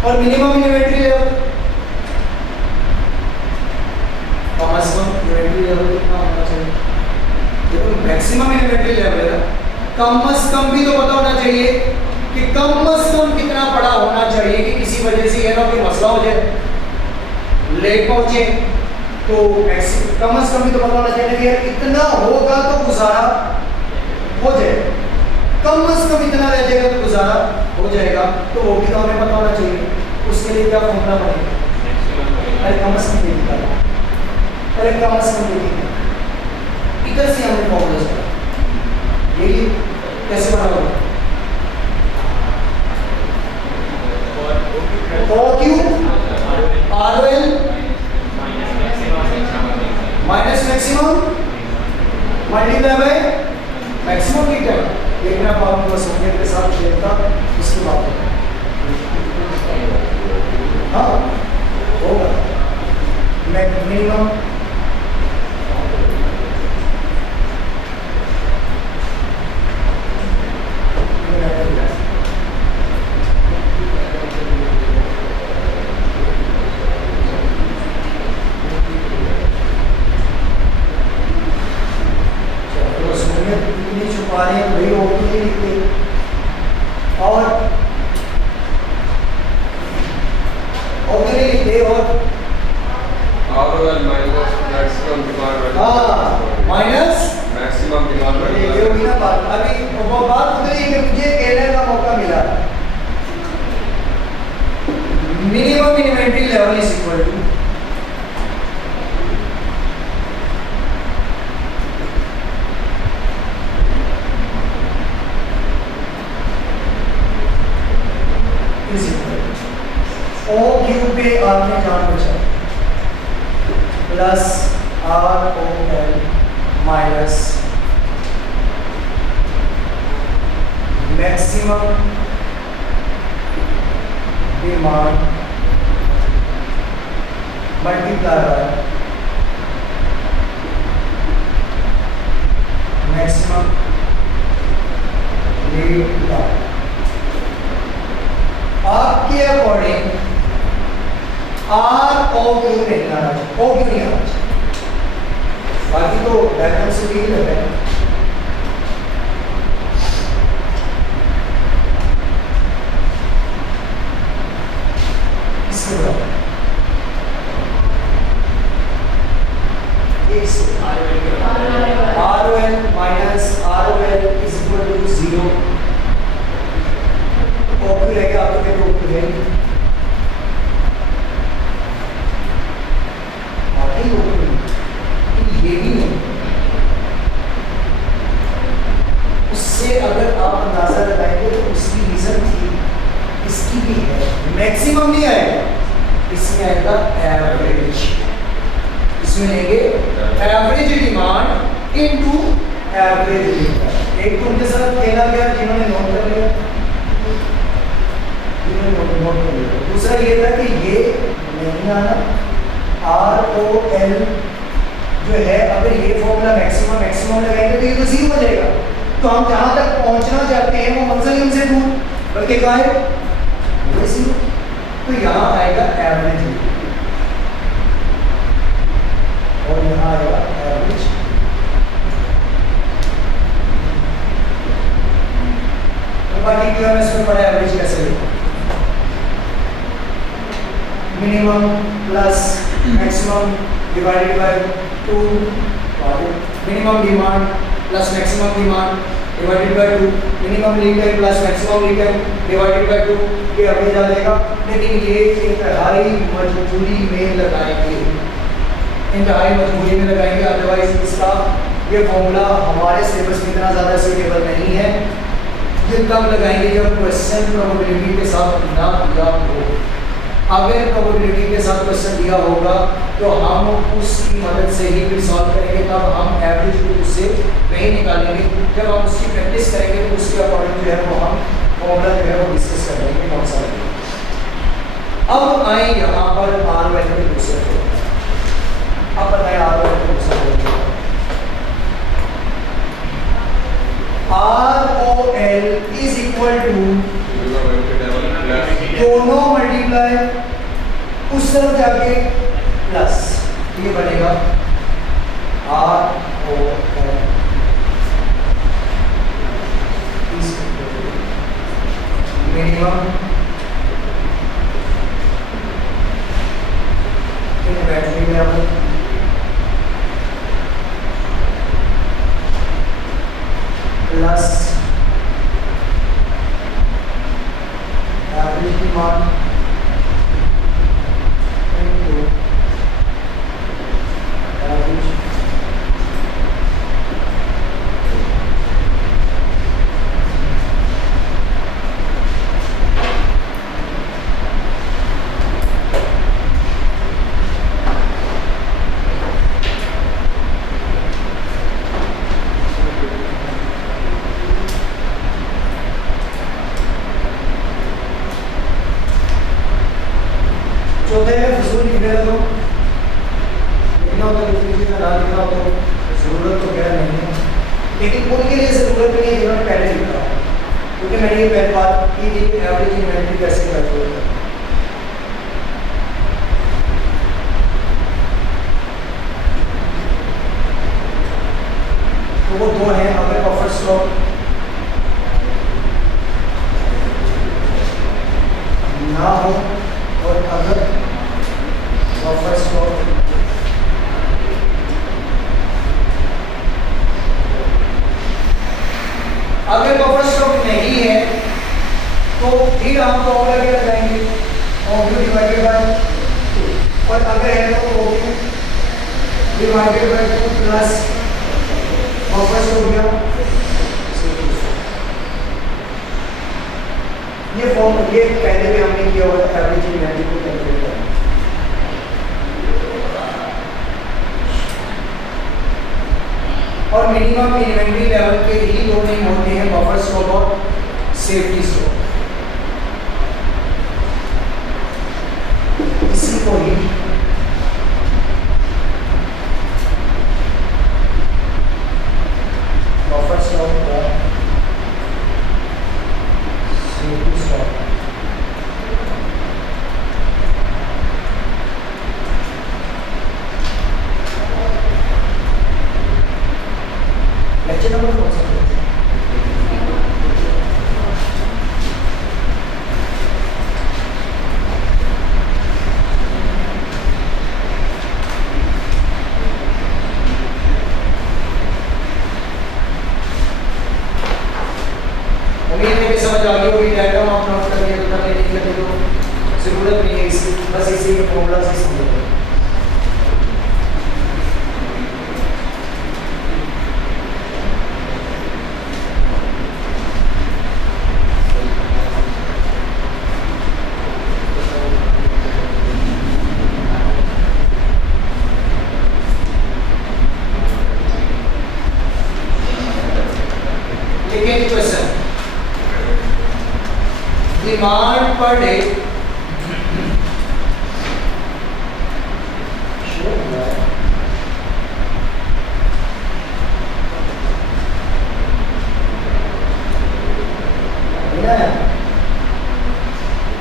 और minimum inventory level, कम से कम inventory level कितना होना चाहिए? देखो मैक्सिमम इन्वेंट्री लेवल है, कम से कम भी तो पता होना चाहिए कि कम से कम कितना पड़ा होना चाहिए कि किसी वजह से ये ना कोई मसला हो जाए, लेट पहुंचे, तो कम से कम भी तो पता होना चाहिए कि यार इतना होगा तो गुजारा हो जाए, कम से कम इतना रह जाएगा तो गुजारा हो जाएगा, तो वो भी तो हमें पता होना चाहिए। उसके लिए क्या फॉर्मूला बनेगा? अरे कम से कम निकाला, अरे कम से कम निकाला, इधर से हमने फॉर्मूला चला, यही कैसे बना होगा? OQ ROL minus maximum multiply by maximum की टर्म। एक मैं आपको समझने के साथ खेलता उसके बाद हाँ होगा मिनिमम छुपा रहे हैं वही ओपन लिखते और लिखते और माइनस मैक्सिमम डिमांड, हाँ माइनस मैक्सिमम डिमांड। ये होगी ना बात। अभी वो बात उतरी कि मुझे कहने का मौका मिला, minimum inventory level is equal to OQ पे आपने जान बचा plus ROL minus maximum demand multiply by maximum lead time. आपके अकॉर्डिंग ROQ नहीं आना चाहिए, OQ नहीं आना चाहिए, बाकी तो डायग्राम से भी लग रहा है। इसके बराबर ROL minus ROL is equal to 0। OQ रहेगा, आप तो कहते OQ है ये भी नहीं। उससे अगर आप अंदाजा लगाएंगे तो उसकी रीजन थी, इसकी भी है, मैक्सिमम नहीं आएगा, इसमें आएगा एवरेज, इसमें लेंगे average demand into average demand. एक तो उनके साथ खेला गया जिन्होंने नोट कर लिया, नोट कर लिया। दूसरा ये था कि ये नहीं आना, ROL जो है अगर ये फॉर्मूला मैक्सिमम लगाएंगे तो ये तो 0 हो जाएगा, तो हम जहां तक पहुंचना चाहते हैं वो मंजिल हमसे दूर, बल्कि क्या है वो 0, तो यहां आएगा एवरेज और यहां आएगा एवरेज। तो बाकी क्या मैं इसमें पढ़ा एवरेज कैसे लिखूं? Minimum plus maximum divided by 2, minimum demand plus maximum demand divided by 2, minimum lead time plus maximum lead time divided by 2, ये अभी आ जाएगा। लेकिन ये इंतहाई मजबूरी में लगाएंगे, इंतहाई मजबूरी में लगाएंगे, अदरवाइज इसका ये फॉर्मूला हमारे सिलेबस में इतना ज़्यादा सूटेबल नहीं है। ये तब लगाएंगे जब क्वेश्चन प्रोबेबिलिटी के साथ ना दिया हो। अगर प्रोबेबिलिटी के साथ क्वेश्चन दिया होगा तो हम उसकी मदद से ही फिर सॉल्व करेंगे, तब हम एवरेज को उससे नहीं निकालेंगे। जब हम उसकी प्रैक्टिस करेंगे तो उसके अकॉर्डिंग जो है वो हम फॉर्मूला जो है वो डिस्कस कर लेंगे कौन सा लगेगा। अब आए यहाँ पर ROL के दूसरे को, अब बताएं ROL के दूसरे को। ROL इज इक्वल टू दोनों मल्टीप्लाई मल्टीप्लाई उस तरफ जाके प्लस, ये बनेगा R O N minimum battery level plus average demand into average चौथे में फजूल लिख देना, तो लिखना होता लिख लीजिएगा, ना लिखना हो तो ज़रूरत तो क्या नहीं है, लेकिन उनके लिए ज़रूरत नहीं है जिन्होंने पहले लिखा है, क्योंकि मैंने ये पहले बात की थी कि एवरेज इन्वेंट्री कैसे कैलकुलेट करना। तो वो दो हैं, अगर बफर स्टॉक ना हो और अगर बफर स्टॉक अगर बफर स्टॉक नहीं है तो फिर हम फॉर्मूला क्या लगाएंगे, OQ डिवाइडेड बाय 2, और अगर है तो OQ divided by 2 plus buffer stock हो गया। ये फॉर्म ये पहले भी हमने किया हुआ है, एवरेज इन्वेंट्री को कैलकुलेट करना। और मिनिमम इन्वेंट्री लेवल के ही दो नेम होते हैं, बफर स्टॉक और सेफ्टी स्टॉक। इसी को ही बफर स्टॉक और सेफ्टी स्टॉक लेक्चर नंबर कौन सा है? उम्मीद है कि समझ आ गई होगी, डायग्राम आप नोट कर लिए तो करने नहीं लगे तो जरूरत नहीं है इसकी, बस इसी के फॉर्मूला से समझ लो। लेकिन क्वेश्चन डिमांड पर डे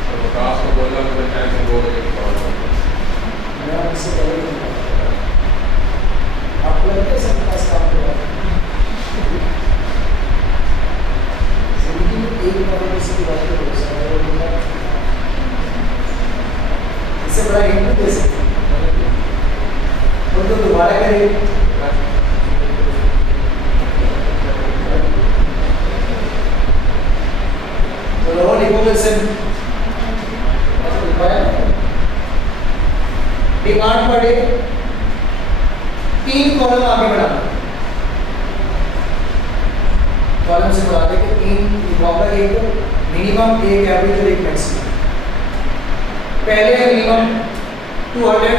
प्रकाश को बोलना मुझे टाइम से 2 बजे आपको लगता है सबके पास काम होगा? जिंदगी में एक बार किसी की बात करो, इससे बड़ा हिंट दे सकते हैं, और तो दोबारा करें। तो लो लिखो question, demand per day 3 column आगे बढ़ाना, कॉलम से बढ़ा देंगे 3 लिखवाऊंगा, एक मिनिमम, एक एवरेज और एक मैक्सिमम। पहले है मिनिमम 200,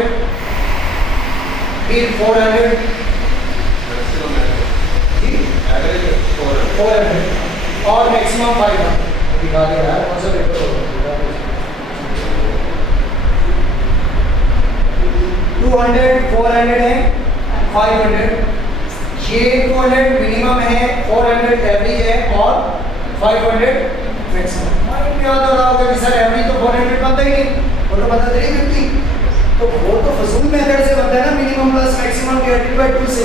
फिर 400, एवरेज 400 और मैक्सिमम 500। दिखा दे यार कौन सा पेपर होगा। 200, 400 है, 500, ये 200 मिनिमम है, 400 एवरेज है और 500 मैक्सिमम। माइंड में याद हो रहा होगा कि सर एवरेज तो 400 बनता ही नहीं, वो तो बता 350, तो वो तो फजूल मेथड से बनता है ना, minimum plus maximum divided by 2 से।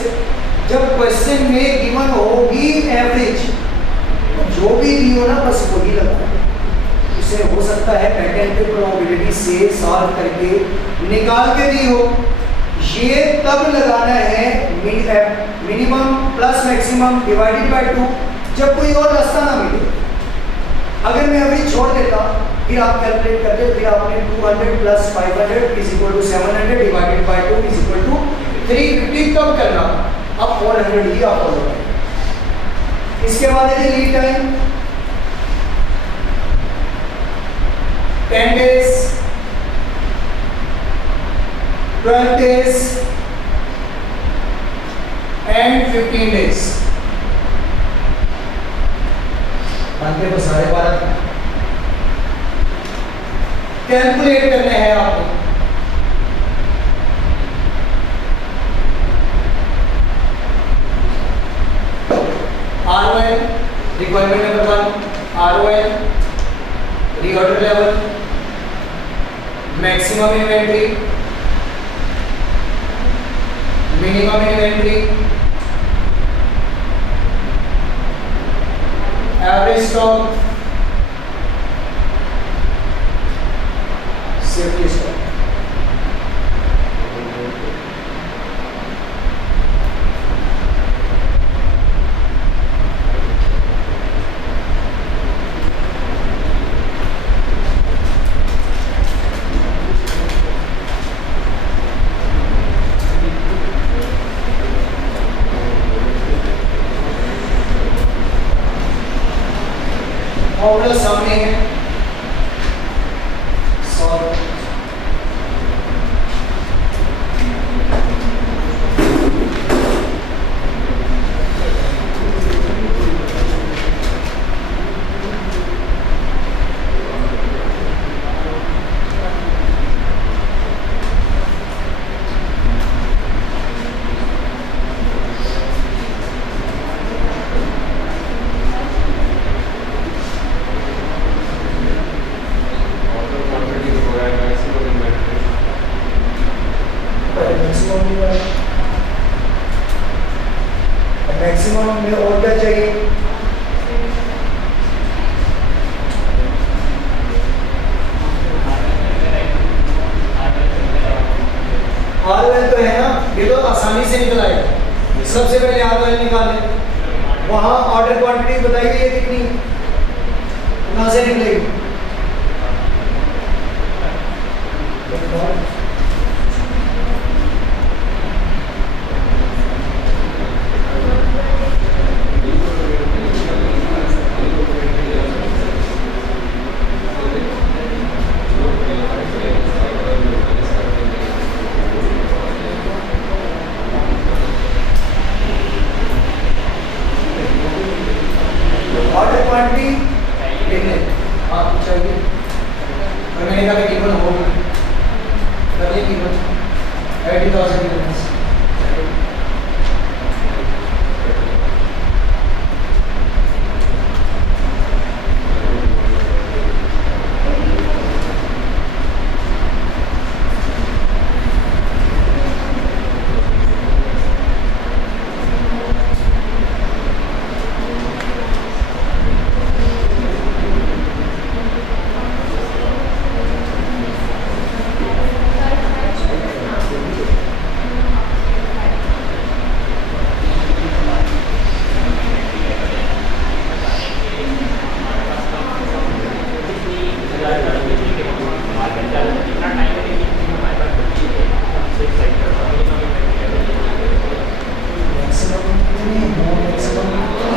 जब क्वेश्चन में गिवन होगी एवरेज, तो जो भी दी हो ना बस वही लगाना। उसे हो सकता है पैटर्न पे प्रोबेबिलिटी से सॉल्व करके निकाल के दी हो, ये तब लगाना है minimum plus maximum divided by 2 जब कोई और रास्ता ना मिले। अगर मैं अभी छोड़ देता, फिर आप कैलकुलेट करते, फिर आपने 200 plus 500 is equal to 700 divided by 2 is equal to 350 कब करना, अब 400 ही आप फॉलो करें। इसके बाद है lead time 10 days, 12 days and 15 days। बनते तो 12.5 कैलकुलेट करने हैं आपको। ROL requirement number 1, ROL reorder level, maximum inventory, minimum inventory, average stock, safety stock. Formula सामने है, सॉल्व। मैक्सिमम में और क्या चाहिए, ROL तो है ना, ये तो आसानी से निकल आएगा। सबसे पहले ROL निकालें, वहां ऑर्डर क्वांटिटी बताई गई है कितनी, कहां से निकलेगी, ऑर्डर क्वांटिटी कितने आपको चाहिए, और मैंने कहा कीमत होगी, करिए कीमत 80,000 यूनिट्स।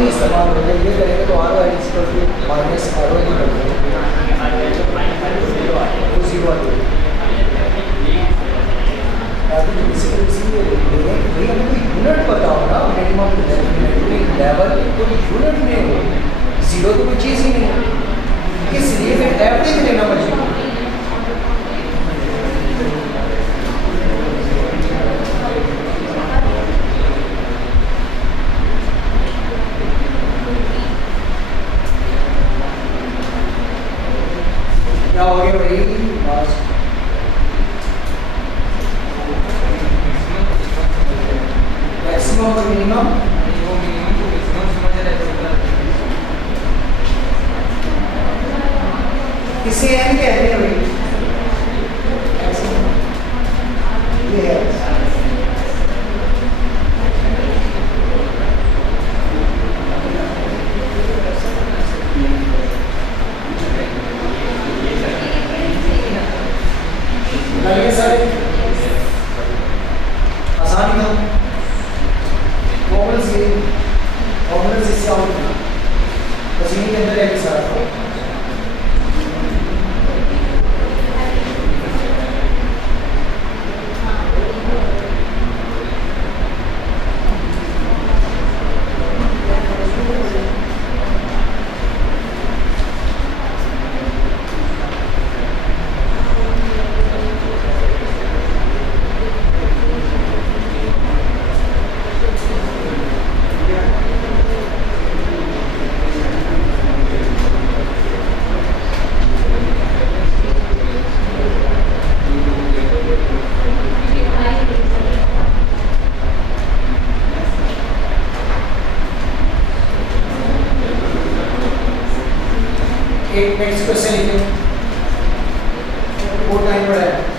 इस्तेमाल हो जाए, ये करेंगे तो ROI माइनस ROI नहीं करेंगे तो 0 आ जाएगा। यूनिट बताओ ना, मिनिमम लेवल कोई यूनिट में हो, 0 तो कोई चीज़ ही नहीं है, इसलिए फिर एवरेज लेना बचेगा। क्या हो गया भाई, इसे एन कहते हैं भाई, ये है लगे सारे आसानी था, कॉमन इससे आउट था, बस इन्हीं के अंदर एक सारा था। एक नेक्स्ट क्वेश्चन लिखो, 4 टाइम पड़ा है।